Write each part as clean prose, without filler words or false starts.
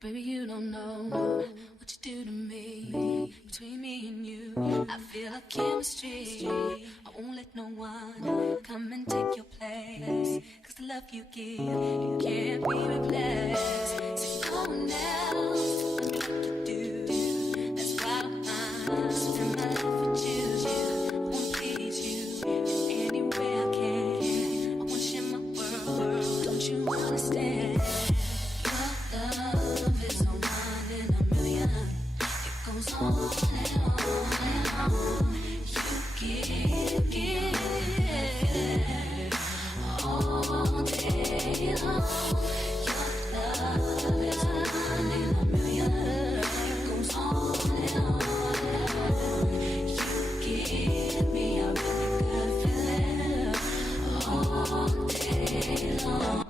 Baby, you don't know what you do to me. Between me and you, I feel a chemistry. I won't let no one come and take your place. Cause the love you give, it can't be replaced. So no one else will do like you do. That's why I spend my life with you. I wanna please you in any way I can. I wanna share my world, don't you understand? Love is a one in a million. It goes on and on and on. You give all day long. Your love is a one in a million. It goes on and on and on. You give me a really good feeling all day long.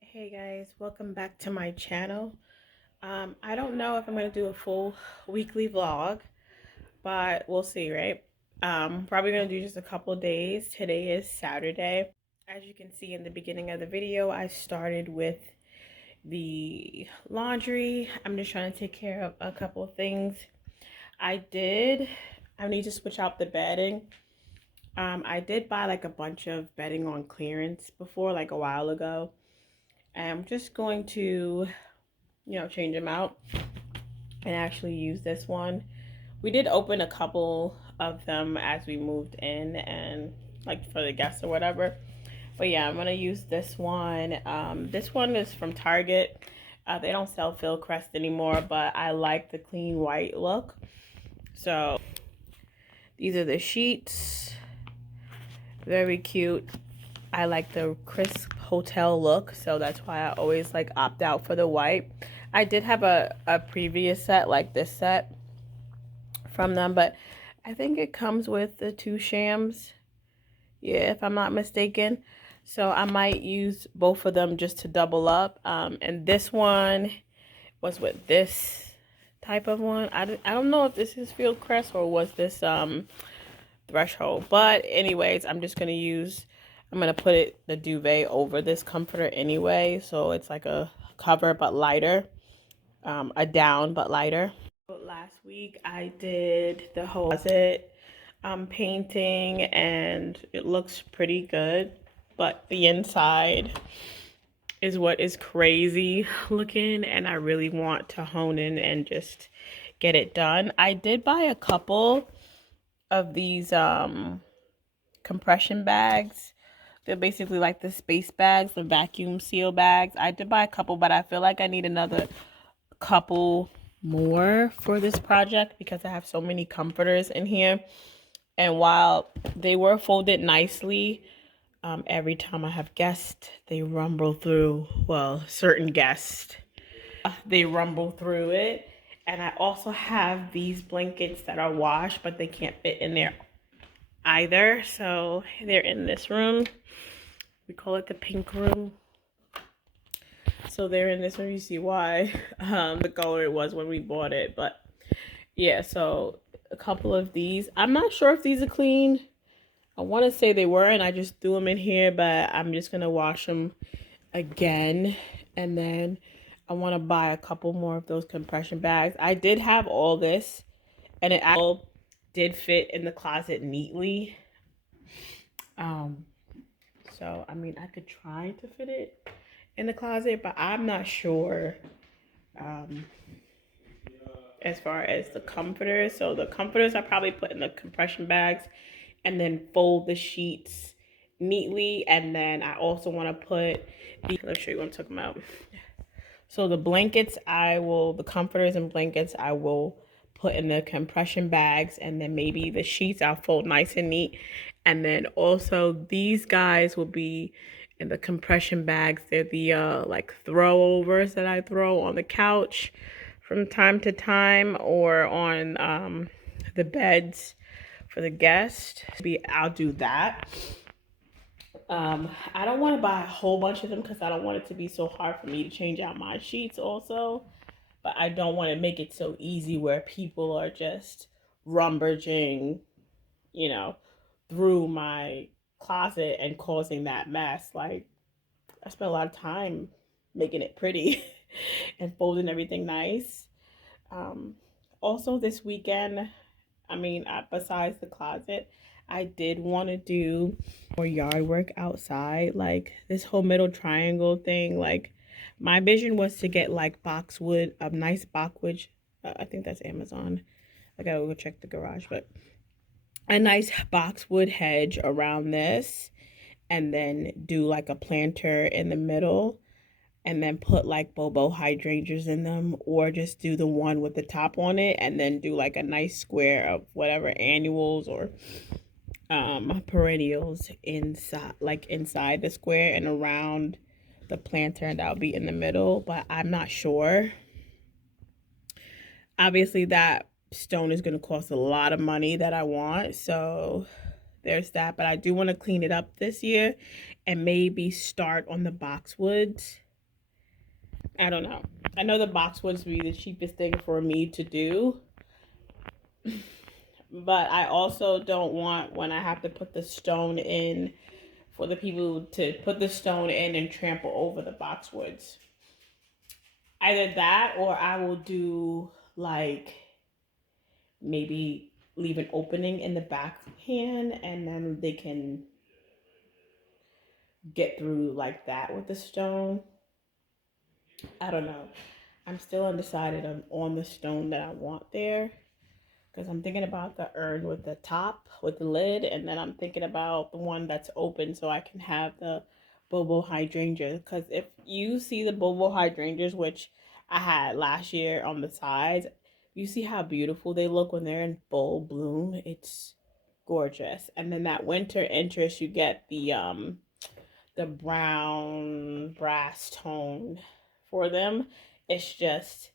Hey guys, welcome back to my channel. I don't know if I'm going to do a full weekly vlog, but we'll see, right? Probably going to do just a couple days. Today is Saturday. As you can see in the beginning of the video, I started with the laundry. I'm just trying to take care of a couple of things. I need to switch out the bedding. I did buy like a bunch of bedding on clearance before, like a while ago. I'm just going to, change them out and actually use this one. We did open a couple of them as we moved in and like for the guests or whatever. But yeah, I'm going to use this one. This one is from Target. They don't sell Fieldcrest anymore, but I like the clean white look. So these are the sheets. Very cute. I like the crisp hotel look, so that's why I always like opt out for the white. I did have a previous set like this set from them, but I think it comes with the two shams, yeah, if I'm not mistaken. So I might use both of them just to double up. And this one was with this type of one. I don't know if this is Fieldcrest or was this Threshold, but anyways, I'm gonna put the duvet over this comforter anyway, so it's like a cover but lighter, a down but lighter. Last week I did the whole closet painting and it looks pretty good, but the inside is what is crazy looking, and I really want to hone in and just get it done. I did buy a couple of these compression bags. They're basically like the space bags, the vacuum seal bags. I did buy a couple, but I feel like I need another couple more for this project because I have so many comforters in here. And while they were folded nicely, every time I have guests, they rumble through, well, certain guests, they rumble through it. And I also have these blankets that are washed, but they can't fit in there either. So they're in this room. We call it the pink room. So they're in this room. You see why the color it was when we bought it. But yeah, so a couple of these. I'm not sure if these are clean. I want to say they were, and I just threw them in here, but I'm just going to wash them again. And then I want to buy a couple more of those compression bags. I did have all this, and it all did fit in the closet neatly. So I mean, I could try to fit it in the closet, but I'm not sure as far as the comforters. So the comforters I probably put in the compression bags and then fold the sheets neatly. And then I also want to put let's show you what I'm talking about. So the blankets, the comforters and blankets, I will put in the compression bags, and then maybe the sheets I'll fold nice and neat. And then also these guys will be in the compression bags. They're the like throwovers that I throw on the couch from time to time, or on the beds for the guests. I'll do that. I don't want to buy a whole bunch of them because I don't want it to be so hard for me to change out my sheets also. But I don't want to make it so easy where people are just rummaging, through my closet and causing that mess. Like, I spent a lot of time making it pretty and folding everything nice. Um, Also this weekend, besides the closet, I did want to do more yard work outside, like this whole middle triangle thing. Like my vision was to get like boxwood, a nice boxwood. I think that's Amazon. I gotta go check the garage, but a nice boxwood hedge around this, and then do like a planter in the middle, and then put like Bobo hydrangeas in them, or just do the one with the top on it and then do like a nice square of whatever annuals or perennials inside the square and around the planter, and that'll be in the middle. But I'm not sure. Obviously that stone is going to cost a lot of money that I want, so there's that. But I do want to clean it up this year and maybe start on the boxwoods. I don't know. I know the boxwoods would be the cheapest thing for me to do. But I also don't want, when I have to put the stone in, for the people to put the stone in and trample over the boxwoods. Either that, or I will do like maybe leave an opening in the backhand and then they can get through like that with the stone. I don't know. I'm still undecided on the stone that I want there, because I'm thinking about the urn with the top, with the lid, and then I'm thinking about the one that's open so I can have the Bobo hydrangea. Because if you see the Bobo hydrangeas, which I had last year on the sides, you see how beautiful they look when they're in full bloom. It's gorgeous. And then that winter interest, you get the brown brass tone for them. It's just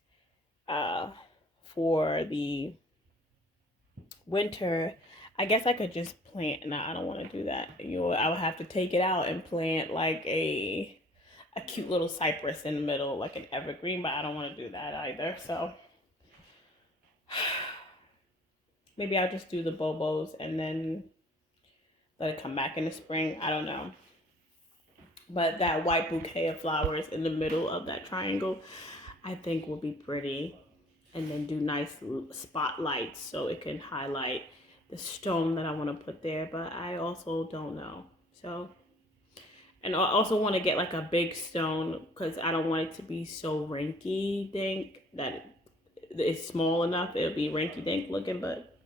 for the winter, I guess I could just plant. No, I don't want to do that. I would have to take it out and plant like a cute little cypress in the middle, like an evergreen, but I don't want to do that either. So maybe I'll just do the Bobos and then let it come back in the spring. I don't know. But that white bouquet of flowers in the middle of that triangle, I think will be pretty. And then do nice spotlights so it can highlight the stone that I want to put there. But I also don't know. So, and I also want to get like a big stone, because I don't want it to be so rinky dink that it's small enough it'll be rinky dink looking, but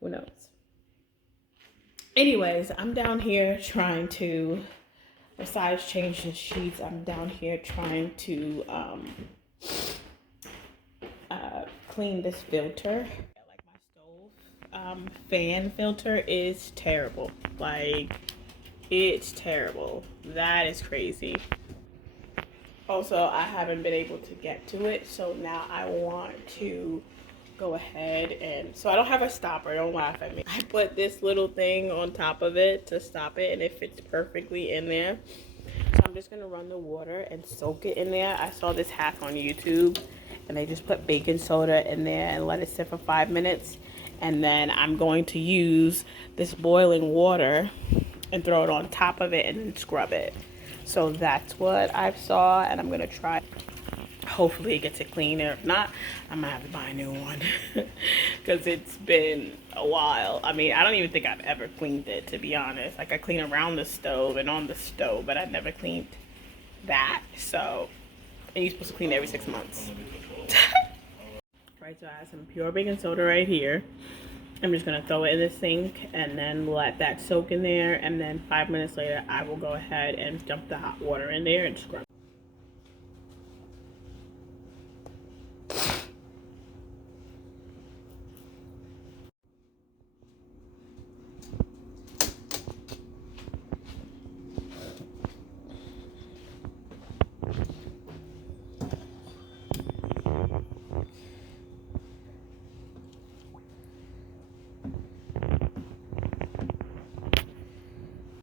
who knows. Anyways, I'm down here trying to, besides change the sheets, I'm down here trying to clean this filter. Like my stove fan filter is terrible. Like, it's terrible. That is crazy. Also, I haven't been able to get to it, so now I want to go ahead and, so I don't have a stopper, don't laugh at me. I put this little thing on top of it to stop it, and it fits perfectly in there. So I'm just gonna run the water and soak it in there. I saw this hack on YouTube, and they just put baking soda in there and let it sit for 5 minutes. And then I'm going to use this boiling water and throw it on top of it and then scrub it. So that's what I saw, and I'm gonna try. Hopefully it gets it cleaner. If not, I'm gonna have to buy a new one because it's been a while. I mean, I don't even think I've ever cleaned it, to be honest. Like, I clean around the stove and on the stove, but I've never cleaned that. So, and you're supposed to clean it every 6 months. Right, so I have some pure baking soda right here. I'm just gonna throw it in the sink and then let that soak in there, and then 5 minutes later I will go ahead and dump the hot water in there and scrub.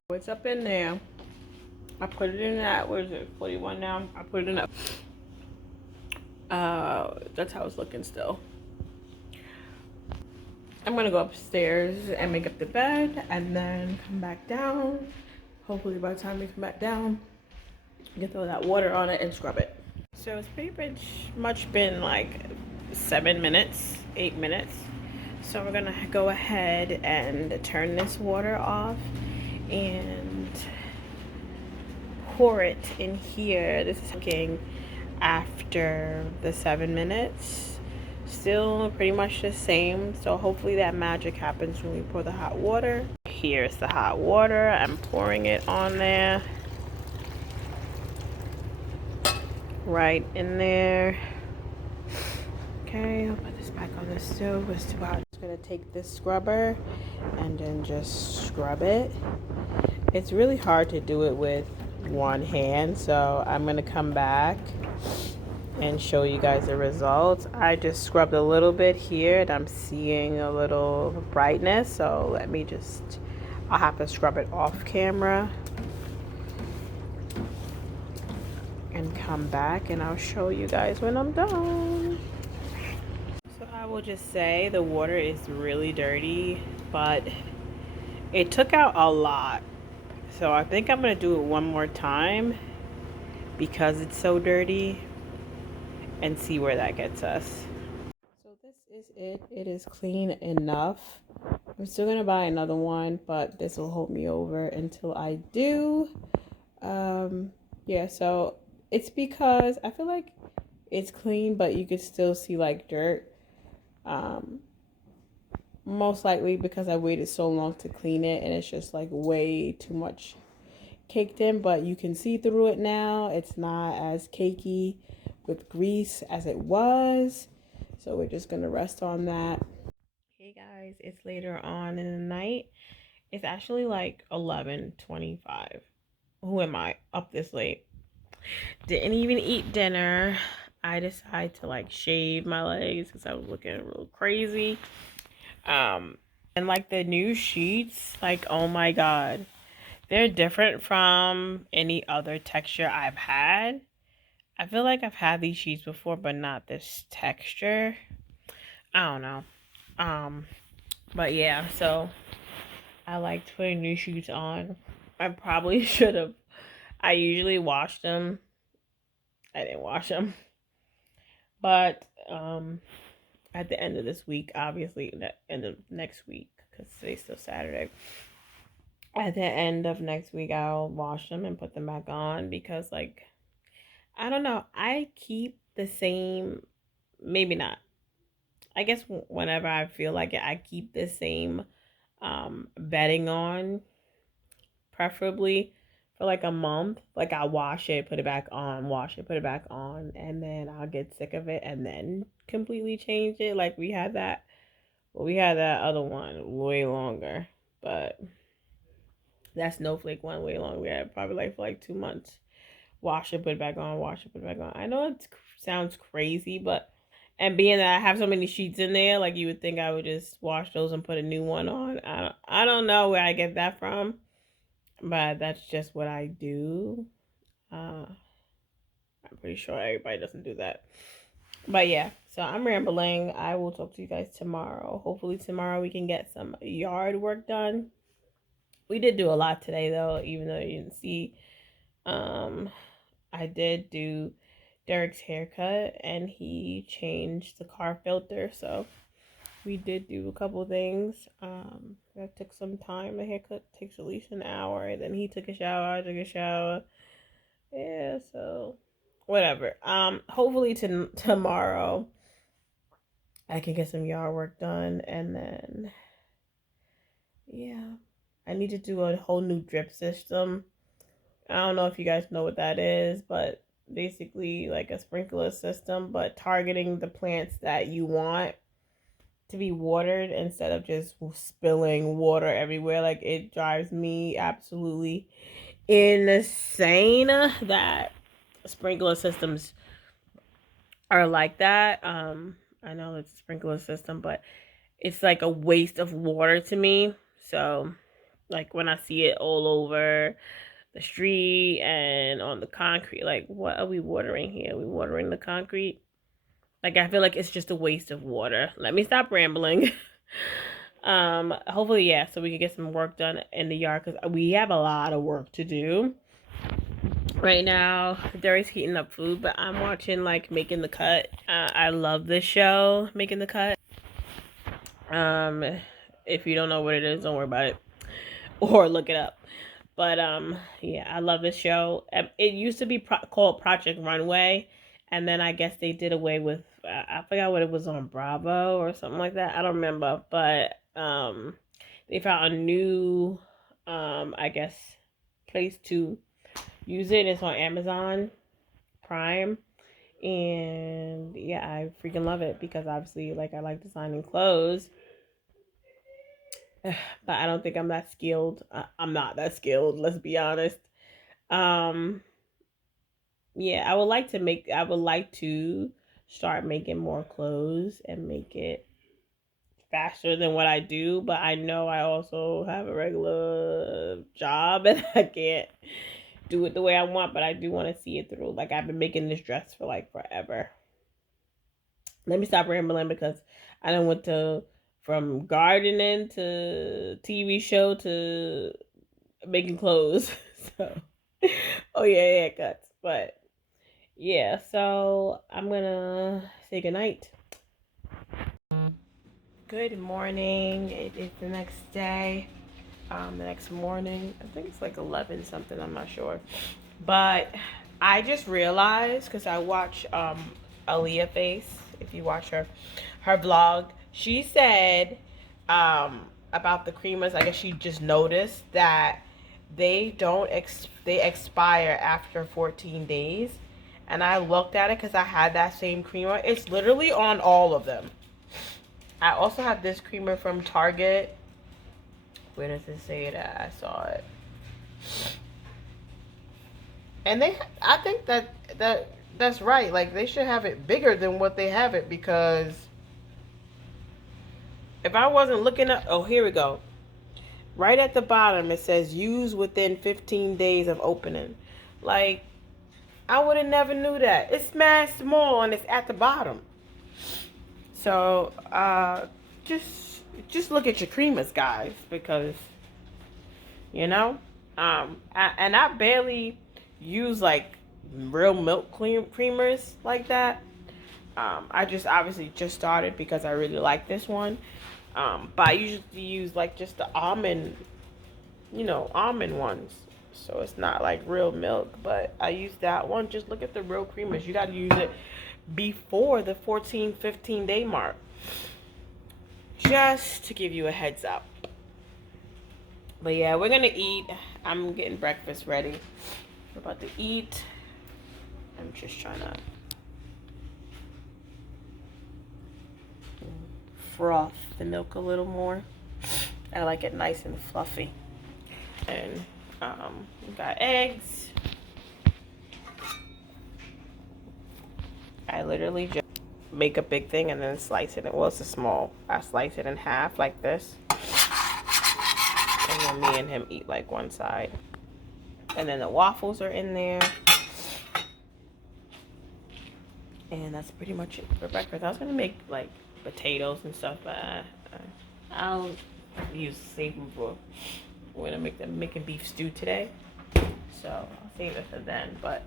It's up in there. I put it in that, what is it, 41 now? I put it in that. That's how it's looking still. I'm gonna go upstairs and make up the bed and then come back down. Hopefully by the time we come back down, You can throw that water on it and scrub it. So it's pretty much been like 7 minutes, 8 minutes. So we're gonna go ahead and turn this water off and pour it in here. This is cooking after the 7 minutes. Still pretty much the same. So hopefully that magic happens when we pour the hot water. Here's the hot water. I'm pouring it on there. Right in there. Okay, I'll put this back on the stove. It's too hot. I'm just gonna take this scrubber and then just scrub it. It's really hard to do it with one hand, so I'm gonna come back and show you guys the results. I just scrubbed a little bit here and I'm seeing a little brightness, so I'll have to scrub it off camera and come back and I'll show you guys when I'm done. So I will just say the water is really dirty, but it took out a lot. So I think I'm gonna do it one more time because it's so dirty and see where that gets us. So this is it. It is clean enough. I'm still gonna buy another one, but this will hold me over until I do. Yeah, so it's because I feel like it's clean, but you could still see like dirt. Most likely because I waited so long to clean it and it's just like way too much caked in, but you can see through it now. It's not as cakey with grease as it was. So we're just gonna rest on that. Hey guys, it's later on in the night. It's actually like 11:25. Who am I up this late? Didn't even eat dinner. I decided to like shave my legs because I was looking real crazy. And like the new sheets, like oh my god, they're different from any other texture I've had. I feel like I've had these sheets before, but not this texture. I don't know. But yeah, so I liked putting new sheets on. I probably should have. I usually wash them. I didn't wash them. But at the end of this week, obviously, the end of next week, because today's still Saturday. At the end of next week, I'll wash them and put them back on because, like, I don't know. I keep the same, maybe not. I guess whenever I feel like it, I keep the same bedding on, preferably for like a month. Like I'll wash it, put it back on, wash it, put it back on, and then I'll get sick of it and then completely change it. Like we had that other one way longer, but that snowflake one way longer. We had probably like for like 2 months. Wash it, put it back on, wash it, put it back on. I know it sounds crazy, but and being that I have so many sheets in there, like you would think I would just wash those and put a new one on. I don't know where I get that from, but that's just what I do. I'm pretty sure everybody doesn't do that. But yeah, so I'm rambling. I will talk to you guys tomorrow. Hopefully tomorrow we can get some yard work done. We did do a lot today though, even though you didn't see. I did do Derek's haircut and he changed the car filter, so we did do a couple things. That took some time. The haircut takes at least an hour, and then he took a shower, I took a shower. Yeah, so whatever. Hopefully tomorrow I can get some yard work done, and then yeah, I need to do a whole new drip system. I don't know if you guys know what that is, but basically like a sprinkler system, but targeting the plants that you want to be watered instead of just spilling water everywhere. Like it drives me absolutely insane that sprinkler systems are like that. I know it's a sprinkler system, but it's like a waste of water to me. So like when I see it all over the street and on the concrete, like what are we watering here? Are we watering the concrete? Like I feel like it's just a waste of water. Let me stop rambling. Hopefully yeah, so we can get some work done in the yard because we have a lot of work to do. Right now, Derry's heating up food, but I'm watching like Making the Cut. I love this show, Making the Cut. Um, if you don't know what it is, don't worry about it or look it up. But yeah, I love this show. It used to be called Project Runway, and then I guess they did away with. I forgot what it was on Bravo or something like that. I don't remember, but they found a new I guess place to use it. It's on Amazon Prime. And yeah, I freaking love it because obviously, like, I like designing clothes, but I don't think I'm that skilled. I'm not that skilled, let's be honest. Um, yeah, I would like to start making more clothes and make it faster than what I do, but I know I also have a regular job and I can't do it the way I want, but I do want to see it through. Like, I've been making this dress for like forever. Let me stop rambling because I don't want to from gardening to TV show to making clothes. So, oh yeah, cuts. But yeah, so I'm gonna say goodnight. Good morning. It is the next day. The next morning. I think it's like 11 something. I'm not sure. But I just realized because I watch Aaliyah Face. If you watch her vlog, she said about the creamers. I guess she just noticed that they expire after 14 days. And I looked at it because I had that same creamer. It's literally on all of them. I also have this creamer from Target. Where does it say that? I saw it. And I think that's right. Like, they should have it bigger than what they have it, because if I wasn't looking up, oh, here we go. Right at the bottom, it says use within 15 days of opening. Like, I would have never knew that. It's mad small and it's at the bottom. So, just look at your creamers, guys, because and I barely use like real milk creamers like that. I just obviously just started because I really like this one. But I usually use like just the almond ones. So it's not like real milk, but I use that one. Just look at the real creamers. You got to use it before the 15 day mark. Just to give you a heads up. But yeah, we're going to eat. I'm getting breakfast ready. We're about to eat. I'm just trying to froth the milk a little more. I like it nice and fluffy. And we got eggs. I literally just make a big thing and then slice it. Well, it's a small. I slice it in half like this. And then me and him eat like one side. And then the waffles are in there. And that's pretty much it for breakfast. I was going to make like potatoes and stuff, but I'll use save them for. We're going to make a beef stew today. So I'll save it for then. But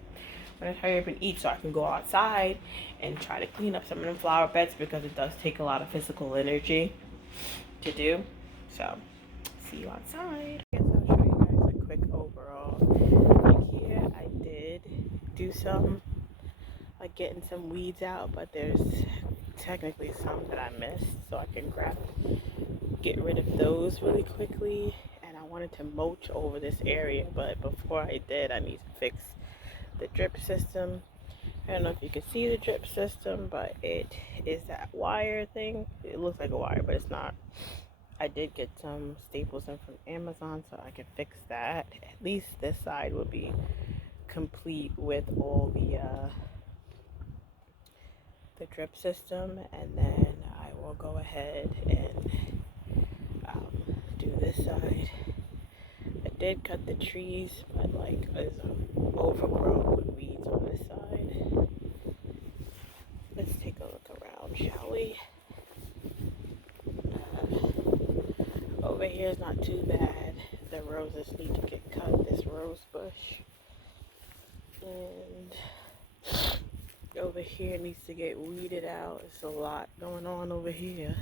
I'm going to hurry up and eat so I can go outside and try to clean up some of them flower beds, because it does take a lot of physical energy to do. So see you outside. I guess I'll show you guys a quick overall. Like here, I did do some like getting some weeds out, but there's technically some that I missed, so I can get rid of those really quickly. And I wanted to mulch over this area, but before I did, I need to fix the drip system. I don't know if you can see the drip system, but it is that wire thing. It looks like a wire, but it's not. I did get some staples in from Amazon, so I can fix that. At least this side will be complete with all the drip system, and then I will go ahead and do this side. I did cut the trees, but like it's overgrown with weeds on this side. Let's take a look around, shall we? Over here is not too bad. The roses need to get cut. This rose bush. And over here needs to get weeded out. It's a lot going on over here.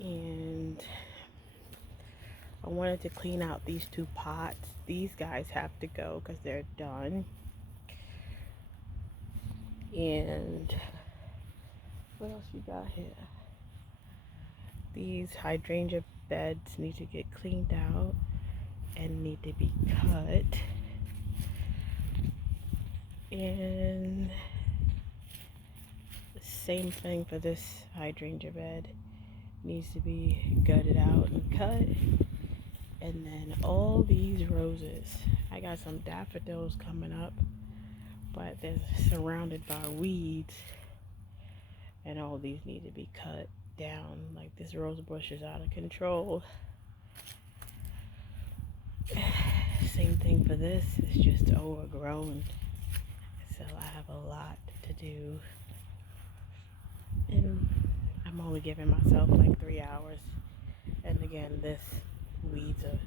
And I wanted to clean out these 2 pots. These guys have to go because they're done. And what else we got here? These hydrangea beds need to get cleaned out and need to be cut. And the same thing for this hydrangea bed. Needs to be gutted out and cut. And then all these roses. I got some daffodils coming up, but they're surrounded by weeds. And all these need to be cut down. Like, this rose bush is out of control. Same thing for this. It's just overgrown. So I have a lot to do. And I'm only giving myself like 3 hours. And again, this weeds are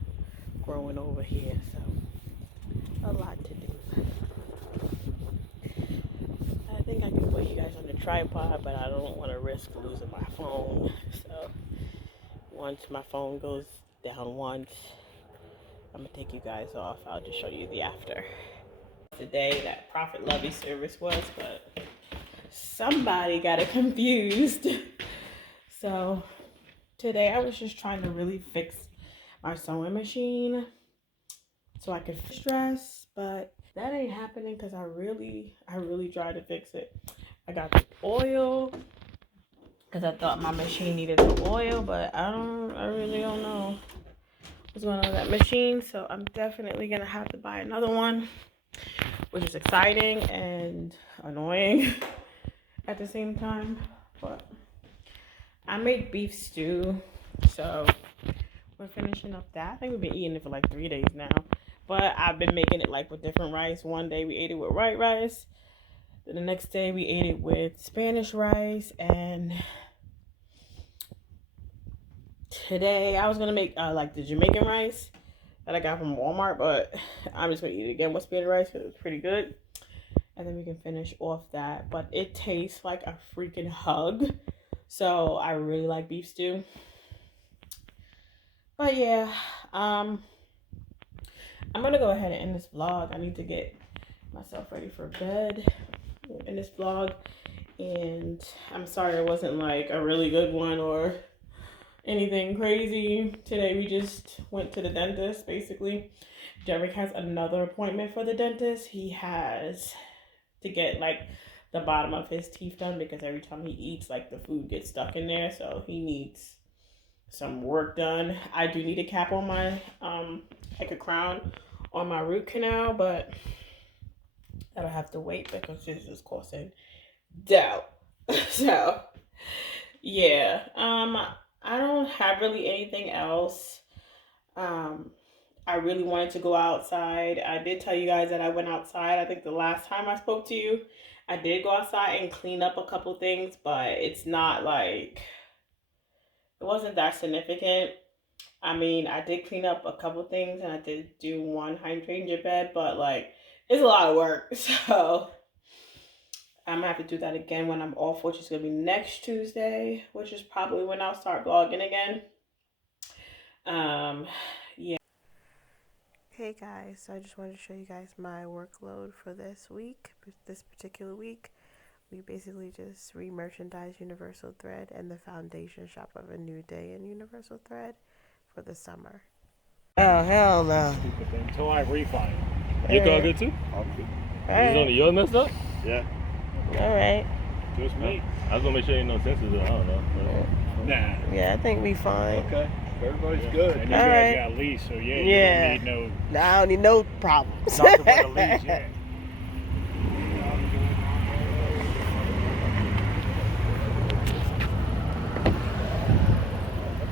growing over here. So a lot to do. I think I can put you guys on the tripod, but I don't want to risk losing my phone. So once my phone goes down once, I'm gonna take you guys off. I'll just show you the after. Today that Prophet Lovey service was, but somebody got it confused. So today I was just trying to really fix my sewing machine so I could stress, but that ain't happening because I really tried to fix it. I got the oil because I thought my machine needed the oil, but I really don't know what's going on with that machine. So I'm definitely gonna have to buy another one, which is exciting and annoying at the same time. But I made beef stew, so we're finishing up that. I think we've been eating it for like 3 days now. But I've been making it like with different rice. One day we ate it with white rice. Then the next day we ate it with Spanish rice. And today I was going to make like the Jamaican rice that I got from Walmart. But I'm just going to eat it again with Spanish rice because it's pretty good. And then we can finish off that. But it tastes like a freaking hug. So I really like beef stew. But yeah, I'm going to go ahead and end this vlog. I need to get myself ready for bed in this vlog. And I'm sorry it wasn't like a really good one or anything crazy. Today we just went to the dentist, basically. Derek has another appointment for the dentist. He has to get like the bottom of his teeth done because every time he eats, like the food gets stuck in there. So he needs some work done. I do need a cap on my, like a crown on my root canal, but that'll have to wait because this is causing doubt. So yeah, I don't have really anything else. I really wanted to go outside. I did tell you guys that I went outside. I think the last time I spoke to you, I did go outside and clean up a couple things, but it's not like, it wasn't that significant. I mean, I did clean up a couple things and I did do one hydrangea bed, but like, it's a lot of work. So I'm gonna have to do that again when I'm off, which is gonna be next Tuesday, which is probably when I'll start vlogging again. Yeah. Hey guys, so I just wanted to show you guys my workload for this week, this particular week. We basically just re-merchandise Universal Thread and the foundation shop of A New Day in Universal Thread for the summer. Oh, hell no. Until I refine. You all good too? All good. Is only yours messed up? Yeah. All right. Just me. I was gonna make sure ain't no sensors in. I don't know. Nah. Yeah, I think we fine. Okay. Everybody's good. And you All guys right. got a lease, so yeah, Yeah. you don't need No, I don't need no problems. nothing but a lease, yeah.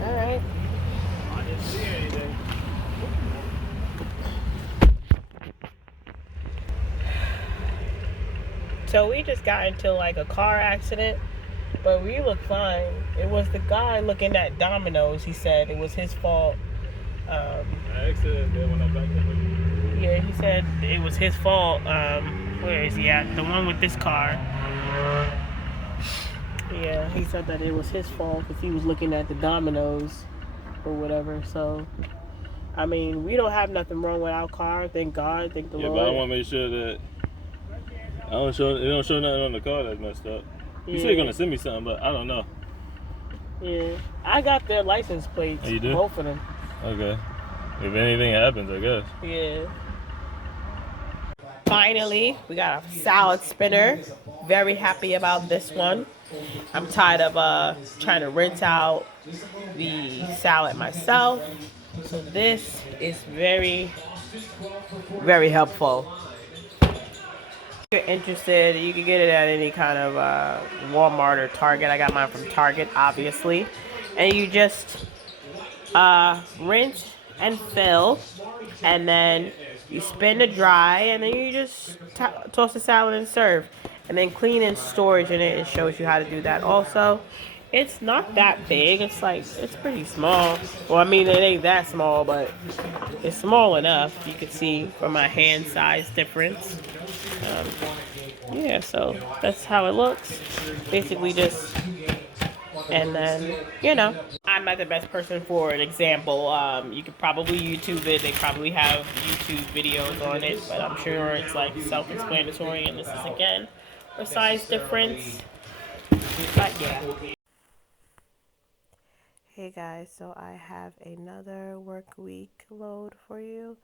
All right. I didn't see anything. So we just got into like a car accident, but we look fine. It was the guy looking at dominoes. He said it was his fault. I exited there when I backed up. Yeah, he said it was his fault. Where is he at? The one with this car. Yeah, he said that it was his fault because he was looking at the dominoes or whatever. So, I mean, we don't have nothing wrong with our car. Thank God. Thank the Yeah, Lord. but I want to make sure that it don't show nothing on the car that's messed up. You said you're gonna send me something, but I don't know. Yeah, I got their license plates. Oh, you do? Both of them. Okay. If anything happens, I guess. Yeah. Finally, we got a salad spinner. Very happy about this one. I'm tired of trying to rinse out the salad myself. So this is very, very helpful. If you're interested, you can get it at any kind of Walmart or Target. I got mine from Target, obviously. And you just rinse and fill, and then you spin to dry, and then you just toss the salad and serve. And then clean and storage in it. It shows you how to do that also. It's not that big. It's pretty small. Well, I mean, it ain't that small, but it's small enough. You can see from my hand size difference. Yeah, so that's how it looks. Basically just, and then, you know, I'm not the best person for an example. You could probably YouTube it. They probably have YouTube videos on it, but I'm sure it's like self-explanatory, and this is again a size difference. But yeah. Hey guys, so I have another work week load for you.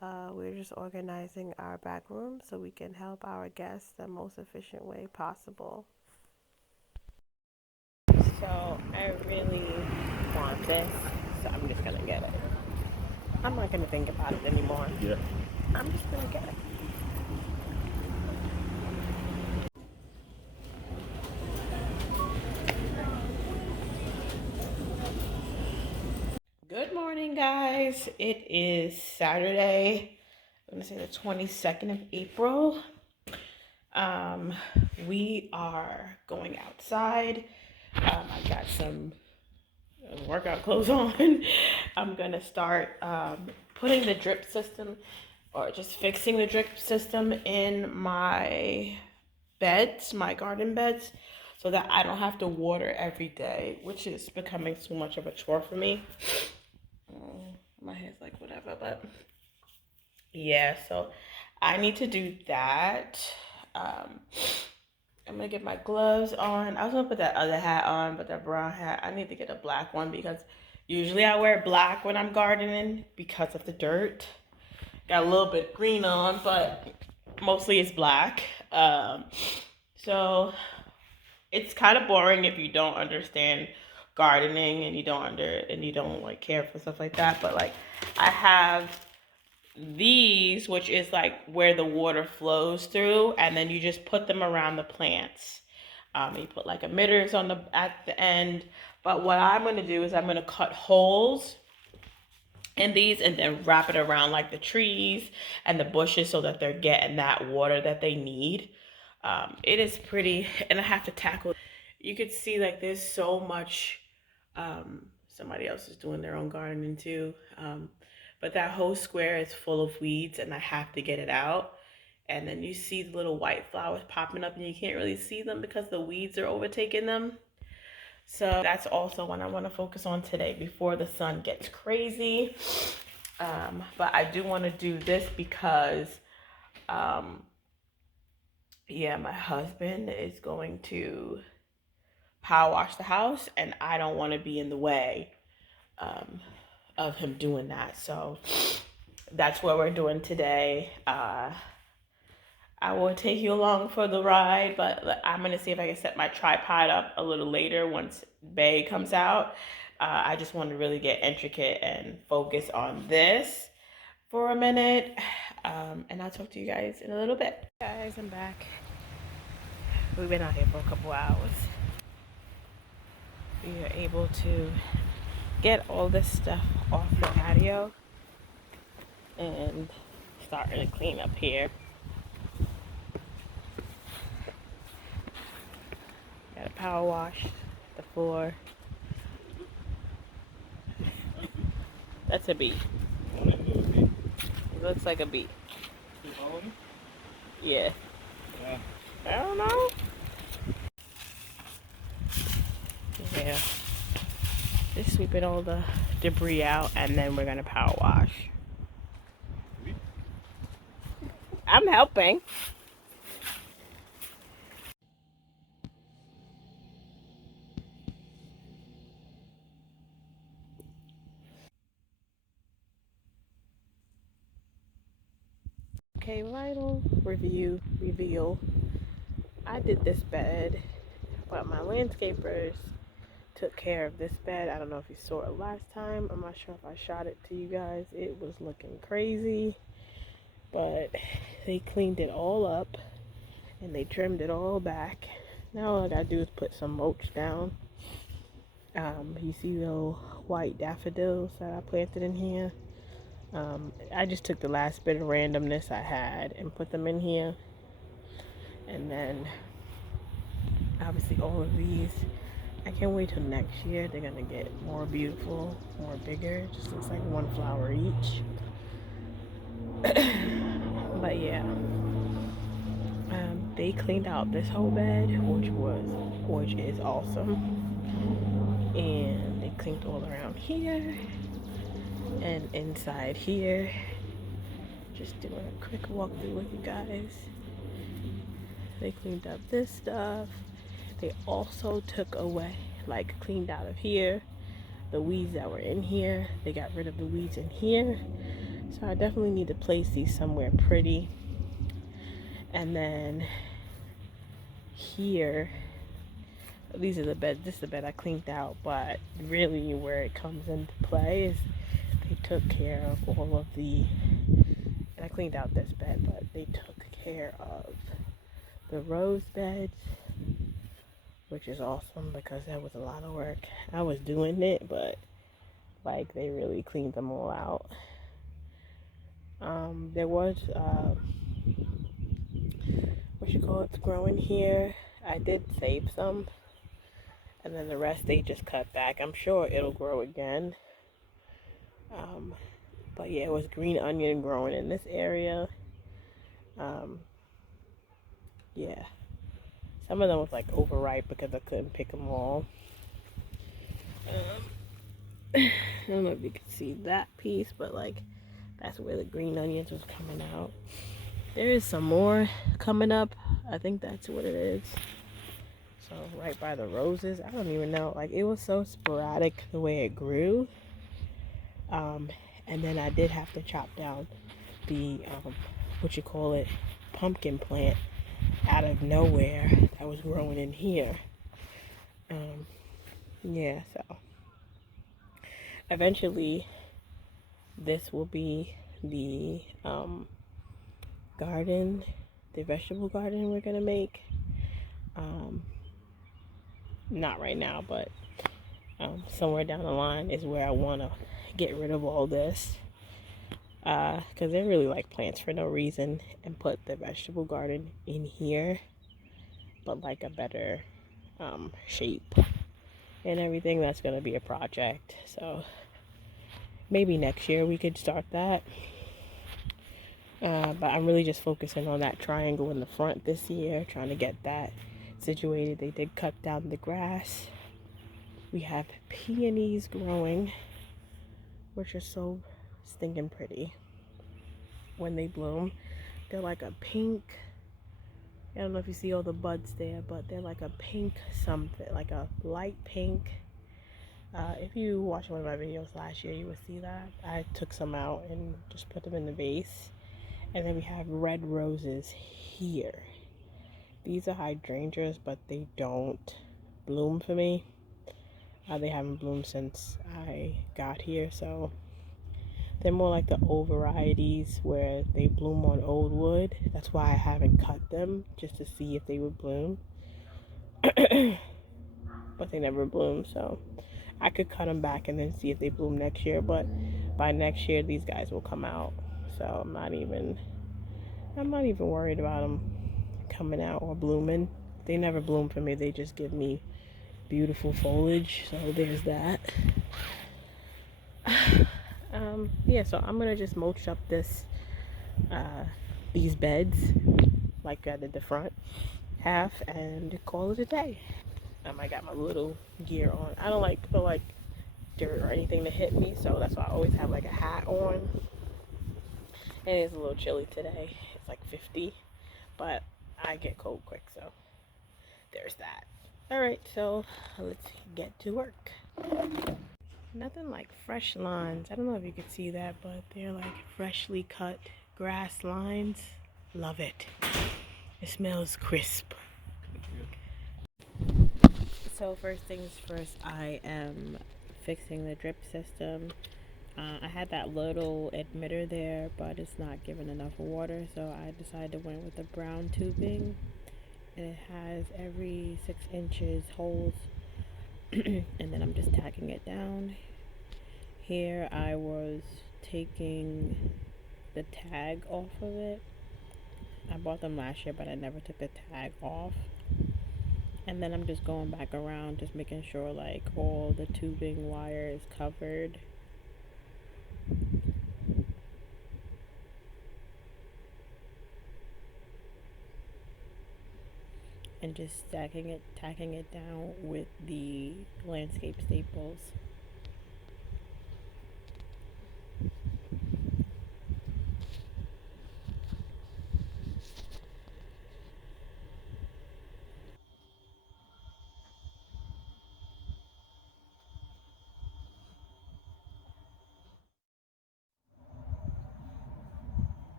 We're just organizing our back room so we can help our guests the most efficient way possible. So I really want this, so I'm just gonna get it. I'm not gonna think about it anymore. Yeah. I'm just gonna get it. Good morning, guys. It is Saturday. I'm gonna say the 22nd of April. We are going outside. I got some workout clothes on. I'm gonna start putting the drip system, or just fixing the drip system in my beds, my garden beds, so that I don't have to water every day, which is becoming too much of a chore for me. My hair's like whatever, but yeah, so I need to do that. I'm gonna get my gloves on. I was gonna put that other hat on, but that brown hat, I need to get a black one because usually I wear black when I'm gardening because of the dirt. Got a little bit green on, but mostly it's black. So it's kind of boring if you don't understand gardening and you don't like care for stuff like that. But like I have these, which is like where the water flows through, and then you just put them around the plants. You put like emitters on at the end. But what I'm gonna do is I'm gonna cut holes in these and then wrap it around like the trees and the bushes so that they're getting that water that they need. It is pretty, and I have to tackle. You could see like there's so much. Somebody else is doing their own gardening too. But that whole square is full of weeds and I have to get it out. And then you see the little white flowers popping up and you can't really see them because the weeds are overtaking them. So that's also what I want to focus on today before the sun gets crazy. But I do want to do this because, yeah, my husband is going to power wash the house and I don't want to be in the way of him doing that. So that's what we're doing today. I will take you along for the ride, but I'm going to see if I can set my tripod up a little later once Bay comes out. I just want to really get intricate and focus on this for a minute. And I'll talk to you guys in a little bit. Guys, I'm back. We've been out here for a couple hours. We are able to get all this stuff off the patio and starting to clean up here. Gotta power wash the floor. That's a beat. It looks like a bee. You follow me? Yeah. Yeah. I don't know. Yeah. Just sweeping all the debris out, and then we're gonna power wash. I'm helping. Okay, vital reveal. I did this bed, but my landscapers took care of this bed. I don't know if you saw it last time. I'm not sure if I shot it to you guys. It was looking crazy, but they cleaned it all up and they trimmed it all back. Now all I gotta do is put some mulch down. You see the white daffodils that I planted in here? I just took the last bit of randomness I had and put them in here. And then obviously all of these, I can't wait till next year. They're gonna get more beautiful, more bigger. Just looks like one flower each. But yeah, they cleaned out this whole bed, which is awesome. And they cleaned all around here and inside here. Just doing a quick walkthrough with you guys. They cleaned up this stuff. They also took away, like cleaned out of here, the weeds that were in here. They got rid of the weeds in here. So I definitely need to place these somewhere pretty. And then here, these are the beds. This is the bed I cleaned out, but really where it comes into play is they took care of all of the, and I cleaned out this bed, but they took care of the rose beds, which is awesome because that was a lot of work. I was doing it, but like they really cleaned them all out. There was it's growing here. I did save some, and then the rest they just cut back. I'm sure it'll grow again. But yeah, it was green onion growing in this area. Yeah, some of them was like overripe because I couldn't pick them all. I don't know if you can see that piece, but like that's where the green onions was coming out. There is some more coming up. I think that's what it is. So right by the roses, I don't even know. Like it was so sporadic the way it grew. And then I did have to chop down the pumpkin plant out of nowhere that was growing in here. Yeah, so eventually this will be the garden, the vegetable garden we're gonna make. Not right now, but somewhere down the line is where I want to get rid of all this, because they're really like plants for no reason, and put the vegetable garden in here, but like a better shape and everything. That's gonna be a project, so maybe next year we could start that. But I'm really just focusing on that triangle in the front this year, trying to get that situated. They did cut down the grass. We have peonies growing, which are so stinking pretty when they bloom. They're like a pink, I don't know if you see all the buds there, but they're like a pink something, like a light pink. If you watched one of my videos last year, you would see that. I took some out and just put them in the vase. And then we have red roses here. These are hydrangeas, but they don't bloom for me. They haven't bloomed since I got here, so they're more like the old varieties where they bloom on old wood. That's why I haven't cut them, just to see if they would bloom. But they never bloom, so I could cut them back and then see if they bloom next year. But by next year, these guys will come out. So I'm not even worried about them coming out or blooming. They never bloom for me. They just give me beautiful foliage. So there's that. Yeah, so I'm gonna just mulch up this these beds like I did the front half and call it a day. I got my little gear on. I don't like feel like dirt or anything to hit me, so that's why I always have like a hat on. And it's a little chilly today. It's like 50, but I get cold quick, so there's that. All right, so let's get to work. Nothing like fresh lawns. I don't know if you can see that, but they're like freshly cut grass lines. Love it. It smells crisp. So first things first, I am fixing the drip system. I had that little emitter there, but it's not giving enough water, so I decided to went with the brown tubing, and it has every 6 inches holes. And then I'm just tacking it down. Here I was taking the tag off of it. I bought them last year, but I never took the tag off. And then I'm just going back around, just making sure like all the tubing wire is covered. And just tacking it down with the landscape staples.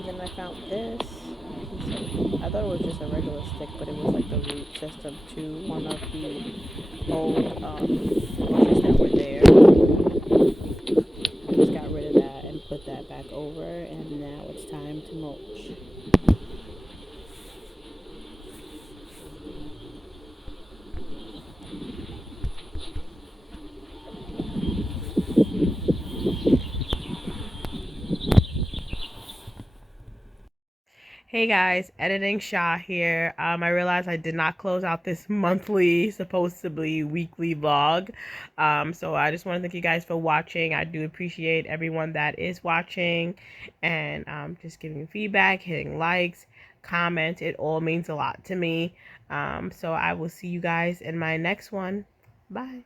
And then I found this. I thought it was just a regular stick, but it was like the root system to one of the old bushes that were there. I just got rid of that and put that back over, and now it's time to mulch. Hey guys, editing Shah here. I realized I did not close out this monthly, supposed to be weekly vlog. So I just want to thank you guys for watching. I do appreciate everyone that is watching and just giving feedback, hitting likes, comments. It all means a lot to me. So I will see you guys in my next one. Bye.